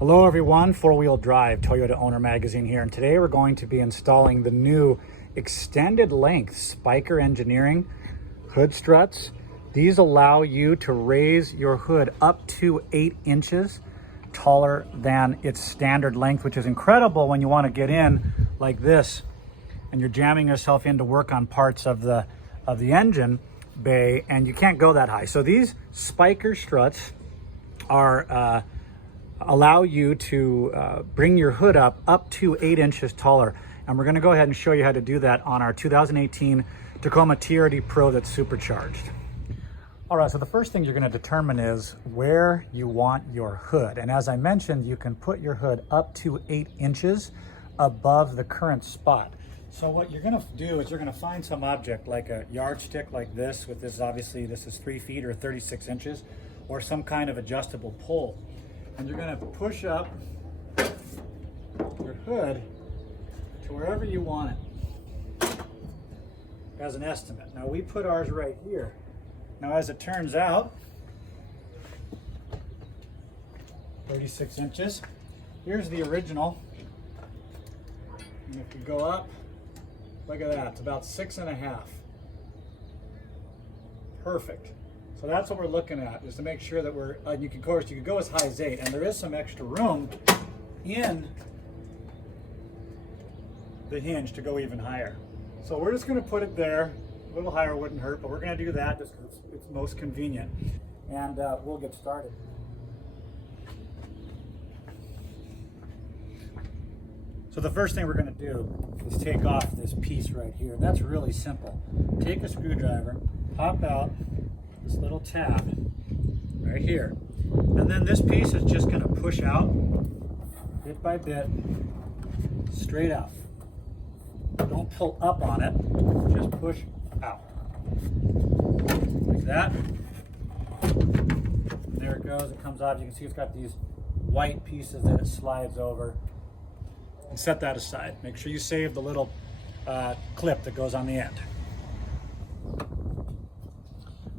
Hello everyone, Four Wheel Drive, Toyota Owner Magazine here, and today we're going to be installing the new extended length Spiker Engineering hood struts. These allow you to raise your hood up to 8 inches taller than its standard length, which is incredible when you want to get in like this and you're jamming yourself in to work on parts of the engine bay and you can't go that high. So these Spiker struts are allow you to bring your hood up to 8 inches taller. And we're gonna go ahead and show you how to do that on our 2018 Tacoma TRD Pro that's supercharged. All right, so the first thing you're gonna determine is where you want your hood. And as I mentioned, you can put your hood up to 8 inches above the current spot. So what you're gonna do is you're gonna find some object like a yardstick like this, with this, obviously this is 3 feet or 36 inches, or some kind of adjustable pole. And you're going to push up your hood to wherever you want it as an estimate. Now we put ours right here. Now as it turns out, 36 inches. Here's the original. And if you go up, look at that, it's about 6.5. Perfect. So that's what we're looking at, is to make sure that we're, you can go as high as 8, and there is some extra room in the hinge to go even higher. So we're just gonna put it there. A little higher wouldn't hurt, but we're gonna do that just because it's most convenient. And we'll get started. So the first thing we're gonna do is take off this piece right here. And that's really simple. Take a screwdriver, pop out this little tab right here, and then this piece is just going to push out bit by bit straight out. Don't pull up on it, just push out like that. There it goes, it comes off. You can see it's got these white pieces that it slides over, and set that aside. Make sure you save the little clip that goes on the end.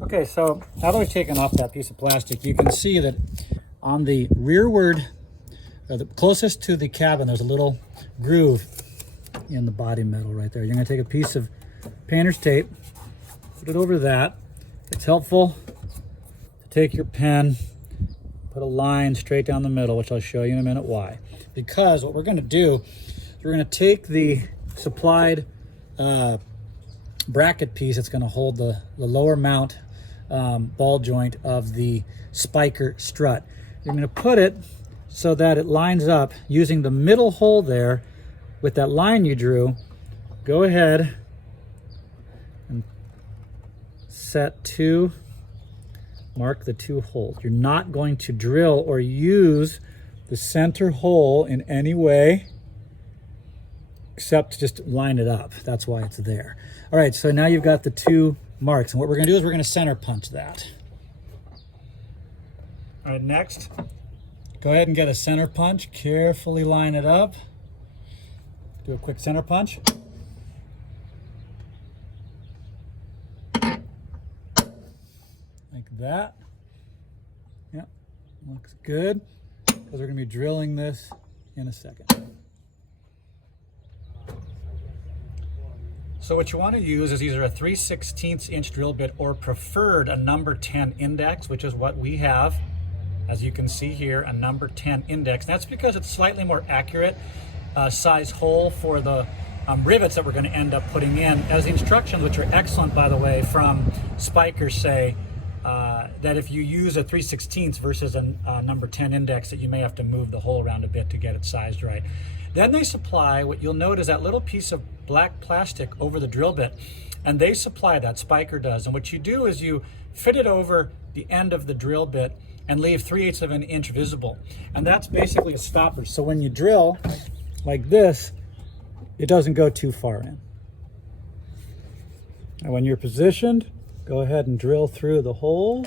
Okay, so now that we've taken off that piece of plastic, you can see that on the rearward, the closest to the cabin, there's a little groove in the body metal right there. You're going to take a piece of painter's tape, put it over that. It's helpful to take your pen, put a line straight down the middle, which I'll show you in a minute why. Because what we're going to do is we're going to take the supplied bracket piece that's going to hold the lower mount ball joint of the Spiker strut. You're going to put it so that it lines up using the middle hole there with that line you drew. Go ahead and mark the 2 holes. You're not going to drill or use the center hole in any way except just line it up. That's why it's there. All right, so now you've got the 2 marks, and what we're going to do is we're going to center punch that. All right, next, go ahead and get a center punch. Carefully line it up. Do a quick center punch. Like that. Yep, looks good, because we're going to be drilling this in a second. So what you want to use is either a 3/16 inch drill bit or preferred a number 10 index, which is what we have. As you can see here, a number 10 index. That's because it's slightly more accurate size hole for the rivets that we're going to end up putting in. As the instructions, which are excellent by the way, from Spiker say that if you use a 3/16 versus a number 10 index, that you may have to move the hole around a bit to get it sized right. Then they supply, what you'll note is that little piece of black plastic over the drill bit, and they supply that, Spiker does. And what you do is you fit it over the end of the drill bit and leave 3/8 of an inch visible. And that's basically a stopper. So when you drill like this, it doesn't go too far in. And when you're positioned, go ahead and drill through the hole.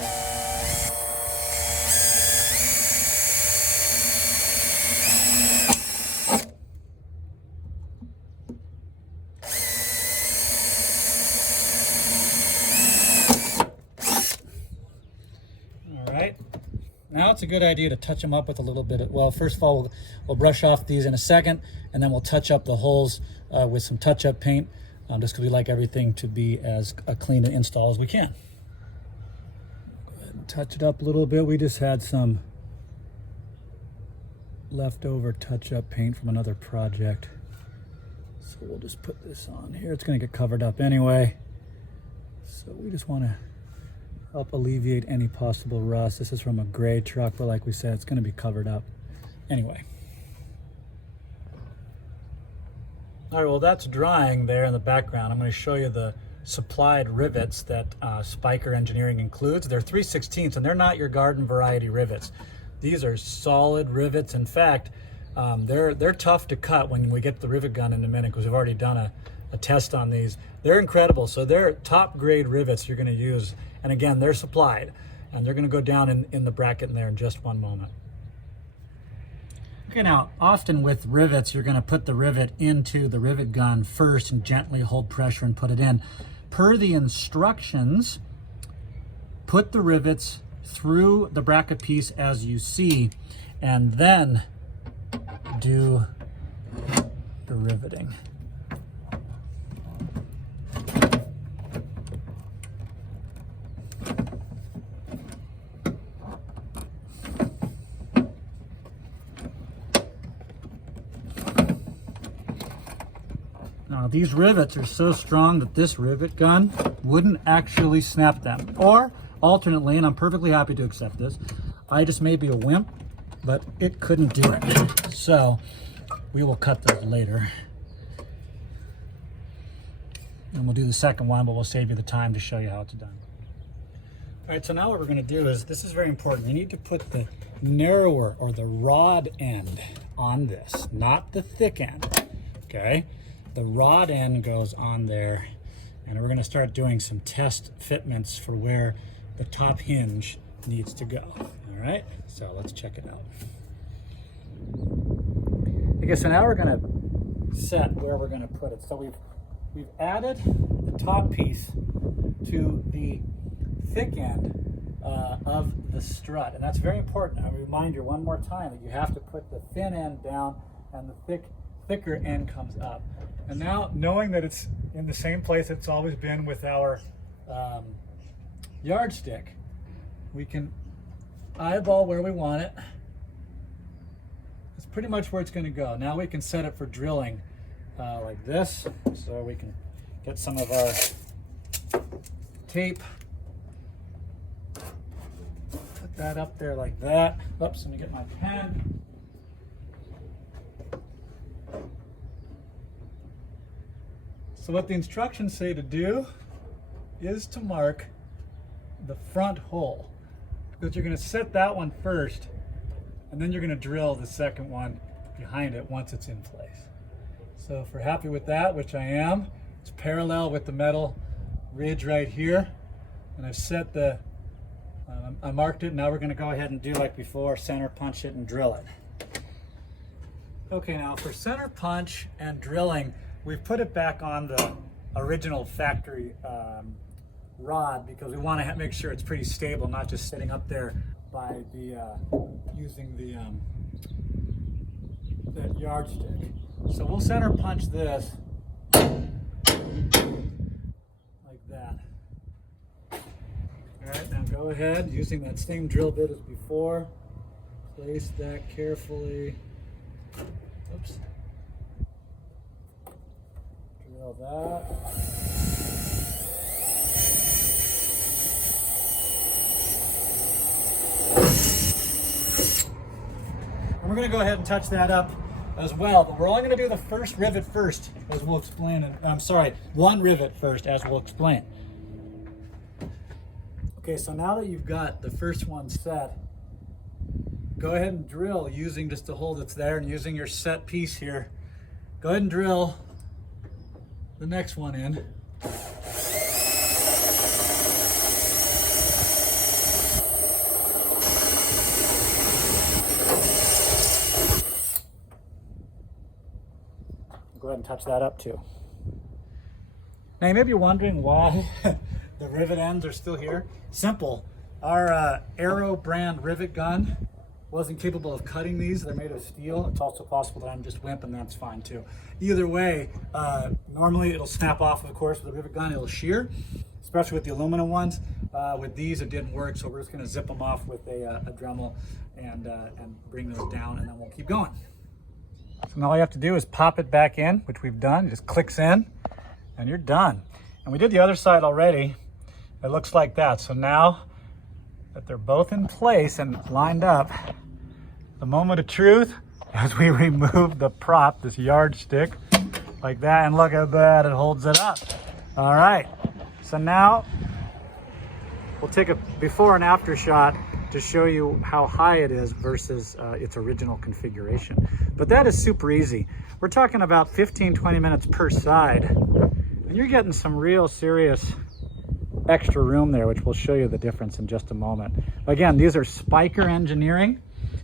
Now it's a good idea to touch them up with a little bit of, well, first of all, we'll brush off these in a second, and then we'll touch up the holes with some touch-up paint, just because we like everything to be as clean an install as we can. Go ahead and touch it up a little bit. We just had some leftover touch-up paint from another project. So we'll just put this on here. It's going to get covered up anyway. So we just want to help alleviate any possible rust. This is from a gray truck, but like we said, it's going to be covered up anyway. All right, well, that's drying there in the background. I'm going to show you the supplied rivets that Spiker Engineering includes. They're 3/16, and they're not your garden variety rivets. These are solid rivets. In fact, they're tough to cut when we get the rivet gun in a minute, because we've already done a test on these. They're incredible. So they're top grade rivets you're going to use. And again, they're supplied, and they're going to go down in the bracket in there in just one moment. Okay, now often with rivets, you're going to put the rivet into the rivet gun first and gently hold pressure and put it in. Per the instructions, put the rivets through the bracket piece as you see, and then do the riveting. Now these rivets are so strong that this rivet gun wouldn't actually snap them. Or alternately, and I'm perfectly happy to accept this, I just may be a wimp, but it couldn't do it. So we will cut those later. And we'll do the second one, but we'll save you the time to show you how it's done. All right, so now what we're going to do is, this is very important. You need to put the narrower or the rod end on this, not the thick end, okay? The rod end goes on there, and we're going to start doing some test fitments for where the top hinge needs to go. All right, so let's check it out. Okay, so now we're going to set where we're going to put it. So we've added the top piece to the thick end of the strut, and that's very important. I remind you one more time that you have to put the thin end down and the thicker end comes up. And now, knowing that it's in the same place it's always been with our yardstick, we can eyeball where we want it. It's pretty much where it's going to go. Now we can set it for drilling like this, so we can get some of our tape, put that up there like that. Oops, let me get my pen. So what the instructions say to do is to mark the front hole, because you're going to set that one first, and then you're going to drill the second one behind it once it's in place. So if we're happy with that, which I am, it's parallel with the metal ridge right here, and I've set the, I marked it. Now we're going to go ahead and do like before, center punch it and drill it. Okay, now for center punch and drilling, we've put it back on the original factory rod, because we want to make sure it's pretty stable, not just sitting up there by the using the that yardstick. So we'll center punch this like that. All right, now go ahead, using that same drill bit as before, place that carefully. Oops. Drill that. And we're going to go ahead and touch that up as well, but we're only going to do the first rivet first, as we'll explain. I'm sorry, one rivet first, as we'll explain. Okay, so now that you've got the first one set, go ahead and drill using just the hole that's there, and using your set piece here. Go ahead and drill the next one in. Go ahead and touch that up too. Now you may be wondering why the rivet ends are still here. Simple. Our Arrow brand rivet gun wasn't capable of cutting these. They're made of steel. It's also possible that I'm just wimping, that's fine too. Either way, normally it'll snap off, of course, with a rivet gun, it'll shear, especially with the aluminum ones. With these, it didn't work, so we're just gonna zip them off with a Dremel and bring those down, and then we'll keep going. So now all you have to do is pop it back in, which we've done. It just clicks in, and you're done. And we did the other side already. It looks like that. So now that they're both in place and lined up, the moment of truth as we remove the prop, this yardstick, like that, and look at that, it holds it up. All right, so now we'll take a before and after shot to show you how high it is versus its original configuration. But that is super easy. We're talking about 15-20 minutes per side, and you're getting some real serious extra room there, which we'll show you the difference in just a moment. Again, these are Spiker Engineering.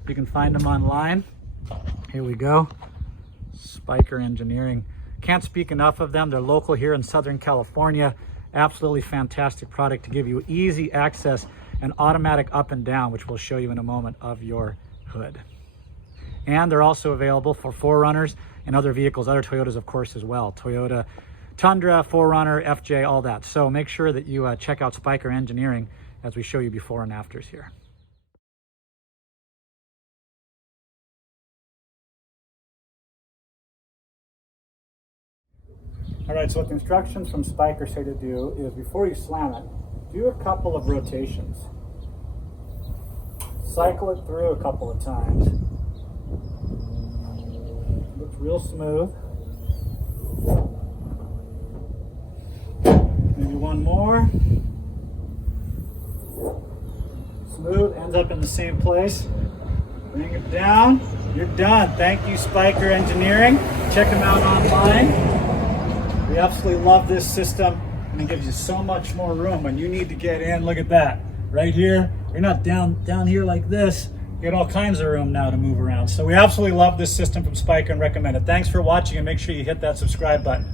You can find them online. Here we go. Spiker Engineering. Can't speak enough of them. They're local here in Southern California. Absolutely fantastic product to give you easy access and automatic up and down, which we'll show you in a moment, of your hood. And they're also available for 4Runners and other vehicles, other Toyotas, of course, as well. Toyota Tundra, 4Runner, FJ, all that. So make sure that you check out Spiker Engineering as we show you before and afters here. All right, so what the instructions from Spiker say to do is, before you slam it, do a couple of rotations. Cycle it through a couple of times. Looks real smooth. Maybe one more. Smooth, ends up in the same place. Bring it down. You're done. Thank you, Spiker Engineering. Check them out online. We absolutely love this system, and it gives you so much more room when you need to get in. Look at that, right here. You're not down here like this. You get all kinds of room now to move around. So we absolutely love this system from Spiker and recommend it. Thanks for watching, and make sure you hit that subscribe button.